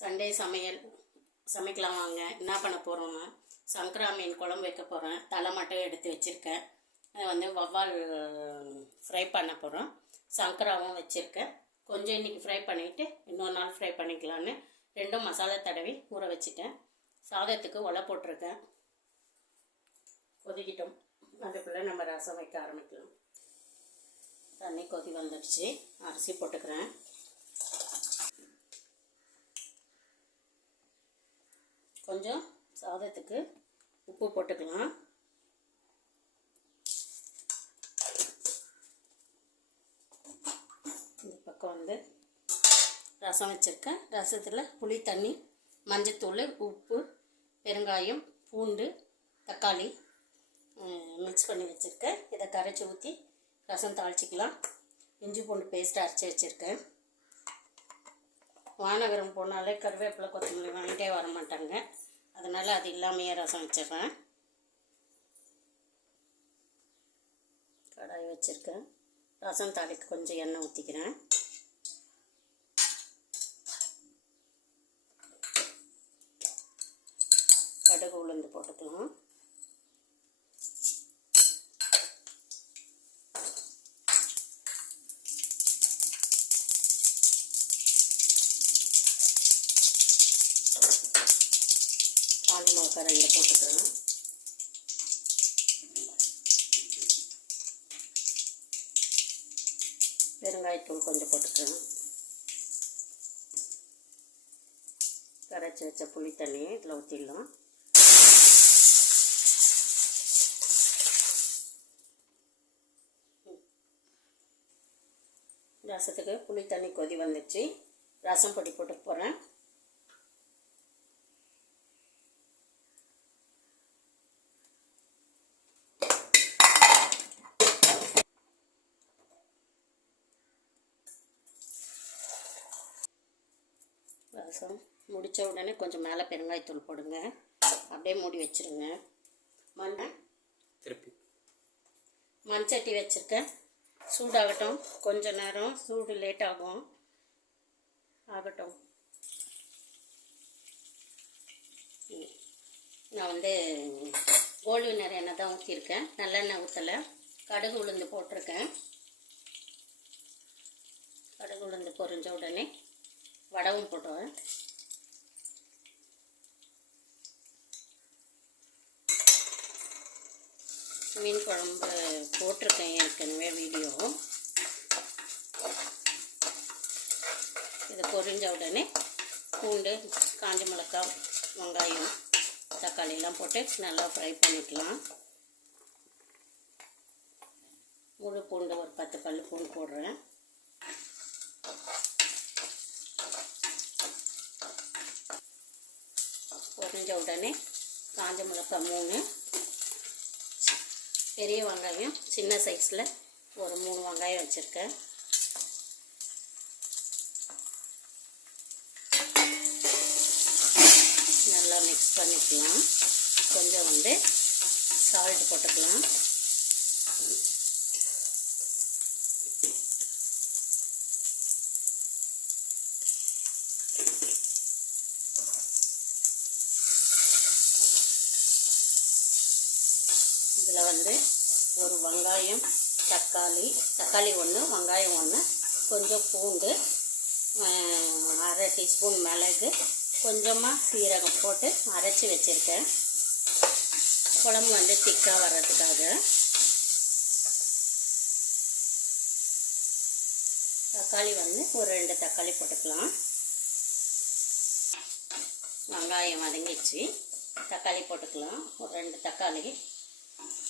Sunday சமையல் சமைக்கலாம் வாங்க என்ன பண்ண போகிறோம்னா சங்கரா மீன் குழம்பு வைக்க போகிறேன் தலை மட்டும் எடுத்து வச்சுருக்கேன். அதை வந்து வவ்வால் ஃப்ரை பண்ண போகிறோம் சங்கராவும் வச்சுருக்கேன். கொஞ்சம் இன்றைக்கி ஃப்ரை பண்ணிவிட்டு இன்னொரு நாள் ஃப்ரை பண்ணிக்கலான்னு ரெண்டும் மசாலா தடவி ஊற வச்சுட்டேன். சாதத்துக்கு ஒலை போட்டிருக்கேன். கொதிக்கிட்டோம். அதுக்குள்ளே நம்ம ரசம் வைக்க ஆரம்பிக்கலாம். தண்ணி கொதி வந்துடுச்சு. அரிசி போட்டுக்கிறேன். கொஞ்சம் சாதத்துக்கு உப்பு போட்டுக்கலாம். இந்த பக்கம் வந்து ரசம் வச்சுருக்கேன். ரசத்தில் புளி தண்ணி மஞ்சத்தூள் உப்பு பெருங்காயம் பூண்டு தக்காளி மிக்ஸ் பண்ணி வச்சுருக்கேன். இதை கரைச்சி ஊற்றி ரசம் தாளிச்சிக்கலாம். இஞ்சி பூண்டு பேஸ்ட் அரைச்சி வச்சுருக்கேன். வானகரம் போனாலே கருவேப்பிலை கொத்தமல்லி வாங்கிட்டே வர மாட்டாங்க. அதனால் அது இல்லாமையே ரசம் வச்சிடுறேன் கடாய் வச்சுருக்கேன். ரசம் தாளிக்கு கொஞ்சம் எண்ணெய் ஊற்றிக்கிறேன் காஞ்சி மிளகா ரெண்டு போட்டுக்கிறேன். பெருங்காயத்தூள் கொஞ்சம் போட்டுக்கிறேன். கரைச்சி வச்ச புளி தண்ணியை இதில் ஊற்றிடலாம் ரசத்துக்கு புளி தண்ணி கொதி வந்துச்சு. ரசம் பொடி போட்டு போகிறேன் ரசம் முடித்த உடனே கொஞ்சம் மேலே பெருங்காயத்தூள் போடுங்க. அப்படியே மூடி வச்சிருங்க. மண் திருப்பி. மண் சட்டி வச்சுருக்கேன் சூடாகட்டும். கொஞ்ச நேரம் சூடு லேட் ஆகும். ஆகட்டும். நான் வந்து கோல்டு வினர் எண்ணெய் தான் ஊற்றிருக்கேன் நல்லெண்ணெய் ஊற்றலை கடுகு உளுந்து போட்டிருக்கேன். கடுகு உளுந்து பொரிஞ்ச உடனே வடவும் போட்டுருவேன். மீன் குழம்பு போட்டிருக்கேன் ஏற்கனவே வீடியோ. இது பொரிஞ்ச உடனே பூண்டு காஞ்ச மிளகாய் வெங்காயம் தக்காளிலாம் போட்டு நல்லா ஃப்ரை பண்ணிக்கலாம். முழு பூண்டு ஒரு பத்து பல் பூண்டு போடுறேன். பொரிஞ்ச உடனே காஞ்ச மிளகாய் மூணு பெரிய வெங்காயம் சின்ன சைஸில் ஒரு மூணு வெங்காயம் வச்சுருக்கேன். நல்லா மிக்ஸ் பண்ணிக்கலாம். கொஞ்சம் வந்து சால்ட் போட்டுக்கலாம். இதில் வந்து ஒரு வெங்காயம் தக்காளி தக்காளி ஒன்று வெங்காயம் ஒன்று கொஞ்சம் பூண்டு அரை டீஸ்பூன் மிளகு கொஞ்சமாக சீரகம் போட்டு அரைச்சி வச்சுருக்கேன். குழம்பு வந்து திக்காக வர்றதுக்காக. தக்காளி வந்து ஒரு ரெண்டு தக்காளி போட்டுக்கலாம். வெங்காயம் வதங்கிச்சு தக்காளி போட்டுக்கலாம். ஒரு ரெண்டு தக்காளி.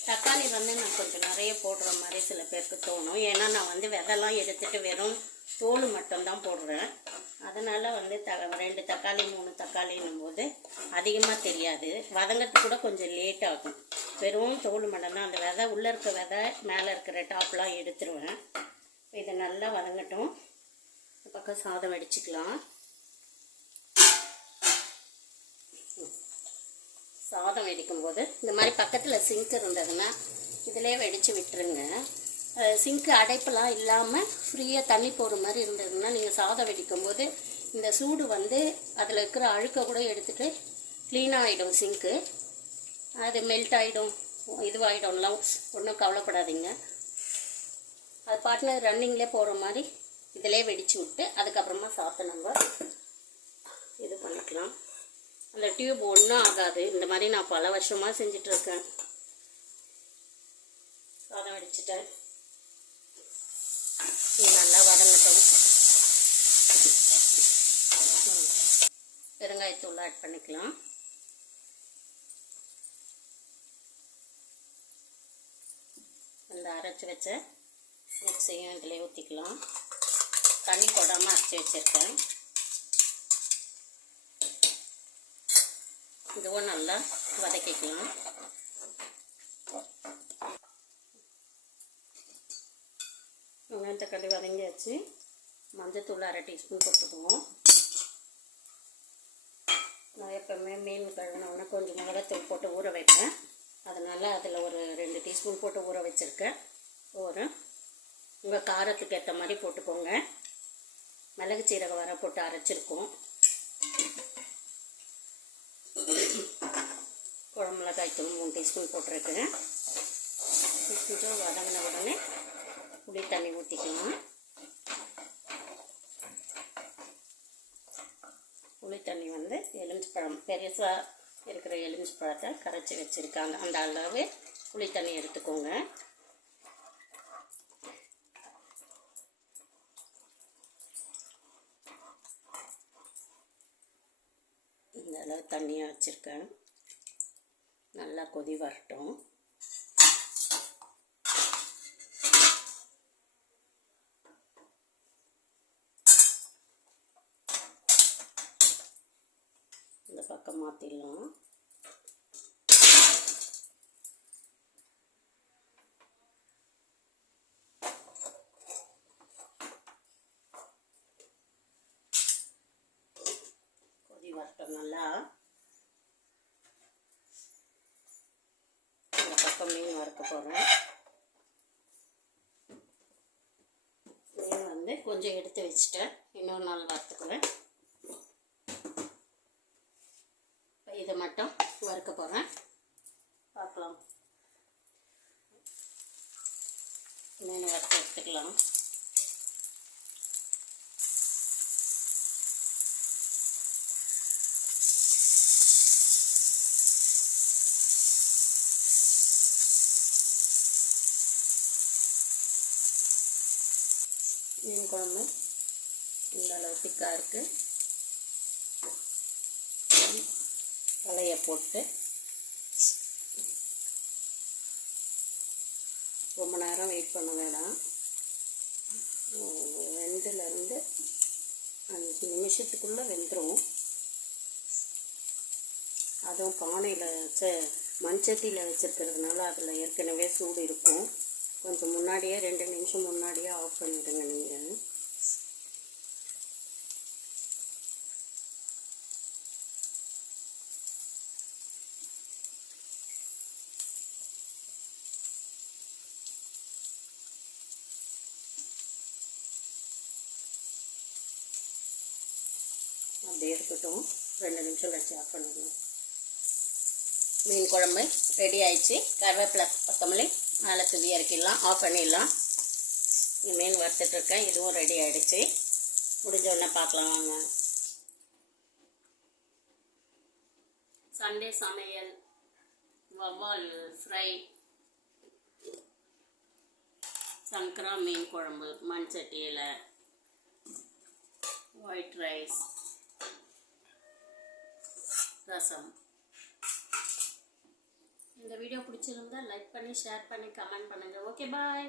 தக்காளி வந்து நான் கொஞ்சம் நிறைய போடுற மாதிரி சில பேருக்கு தோணும். ஏன்னா நான் வந்து விதெல்லாம் எடுத்துட்டு வெறும் தோல் மட்டும்தான் போடுறேன். அதனால் வந்து த ரெண்டு தக்காளி மூணு தக்காளின்னும் போது அதிகமாக தெரியாது. வதங்கிறதுக்கு கூட கொஞ்சம் லேட் ஆகும். வெறும் தோல் மட்டும்தான். அந்த விதை உள்ளே இருக்க விதை மேலே இருக்கிற டாப்லாம் எடுத்துருவேன். இதை நல்லா வதங்கட்டும். பக்கம் சாதம் வடிச்சுக்கலாம். சாதம் வெடிக்கும்போது இந்த மாதிரி பக்கத்தில் சிங்க் இருந்ததுன்னா இதிலே வெடித்து விட்டுருங்க. சிங்க்கு அடைப்பெல்லாம் இல்லாமல் ஃப்ரீயாக தண்ணி போகிற மாதிரி இருந்ததுன்னா நீங்கள் சாதம் வெடிக்கும்போது இந்த சூடு வந்து அதில் இருக்கிற அழுக்கை கூட எடுத்துகிட்டு க்ளீனாக ஆகிடும் சிங்க்கு அது மெல்ட் ஆகிடும் இதுவாகிடும்லாம் ஒன்றும் கவலைப்படாதீங்க. அது பாட்டின ரன்னிங்லேயே போகிற மாதிரி இதிலே வெடித்து விட்டு அதுக்கப்புறமா சாப்பிட்டு நம்ம இது பண்ணிக்கலாம். அந்த டியூப் ஒன்றும் ஆகாது. இந்த மாதிரி நான் பல வருஷமாக செஞ்சிட்ருக்கேன். சாதம் வடிச்சிட்டேன் இது நல்லா வதங்கட்டும். பெருங்காயத்தூள் ஆட் பண்ணிக்கலாம். அந்த அரைச்சி வச்ச மிக்ஸையும் இதில் ஊற்றிக்கலாம் தண்ணி போடாமல் அரைச்சி வச்சுருக்கேன். இதுவும் நல்லா வதக்கிக்கலாம் வெங்காயம் தக்காளி வதங்கியாச்சு. மஞ்சத்தூள் அரை டீஸ்பூன் போட்டுக்குவோம். நான் எப்போவுமே மீன் கழுவினோடனே கொஞ்சம் மிளகாத்தூள் போட்டு ஊற வைப்பேன். அதனால் அதில் ஒரு ரெண்டு டீஸ்பூன் போட்டு ஊற வச்சுருக்கேன். ஒரு உங்கள் காரத்துக்கு ஏற்ற மாதிரி போட்டுக்கோங்க. மிளகு சீரகம் வர போட்டு அரைச்சிருக்கோம். குழம்பு மிளகாய் தூள் மூணு டீஸ்பூன் போட்டிருக்கேன் கொஞ்சம் வதங்கின உடனே புளி தண்ணி ஊற்றிக்கணும் புளி தண்ணி வந்து எலுமிச்சு பழம் பெருசாக இருக்கிற எலுமிச்சு பழத்தை கரைச்சி வச்சுருக்காங்க. அந்த அளவு புளி தண்ணி எடுத்துக்கோங்க. இந்த அளவு தண்ணியாக வச்சுருக்கேன். நல்லா கொதி வரட்டும். இந்த பக்கம் மாற்றிடலாம் கொதி வரட்டும் நல்லா இந்த பக்கம் போகிறேன் மீன் வந்து கொஞ்சம் எடுத்து வச்சுட்டேன். இன்னொரு நாள் வறுத்துக்குவேன் இதை மட்டும் வறுக்க போகிறேன் பார்க்கலாம். மீன் வறுத்து எடுத்துக்கலாம். திக்காக இருக்குது தலையை போட்டு ரொம்ப நேரம் வெயிட் பண்ண வேணாம். ஒரு ரெண்டுலேருந்து அஞ்சு நிமிஷத்துக்குள்ளே வெந்துடும் அதுவும் பானையில் வச்ச மண்சட்டியில் வச்சுருக்கிறதுனால அதில் ஏற்கனவே சூடு இருக்கும். கொஞ்சம் முன்னாடியே ரெண்டு நிமிஷம் முன்னாடியே ஆஃப் பண்ணிவிடுங்க நீங்கள் அப்படியே இருக்கட்டும். ரெண்டு நிமிஷம் கழிச்சு ஆஃப் பண்ணிடலாம் மீன் குழம்பு ரெடி ஆயிடுச்சு. கருவேப்பிலை கொத்தமல்லி மேலே தூவி இறக்கிடலாம். ஆஃப் பண்ணிடலாம். மீன் வறுத்துட்ருக்கேன் இதுவும் ரெடி ஆகிடுச்சு முடிஞ்ச உடனே பார்க்கலாம் வாங்க. சண்டே சமையல். வவ்வால் ஃப்ரை சங்கரா மீன் குழம்பு. மண் சட்டியில். ஒயிட் ரைஸ் ரசம் இந்த வீடியோ பிடிச்சிருந்தா லைக் பண்ணி ஷேர் பண்ணி கமெண்ட் பண்ணுங்கள் ஓகே பாய்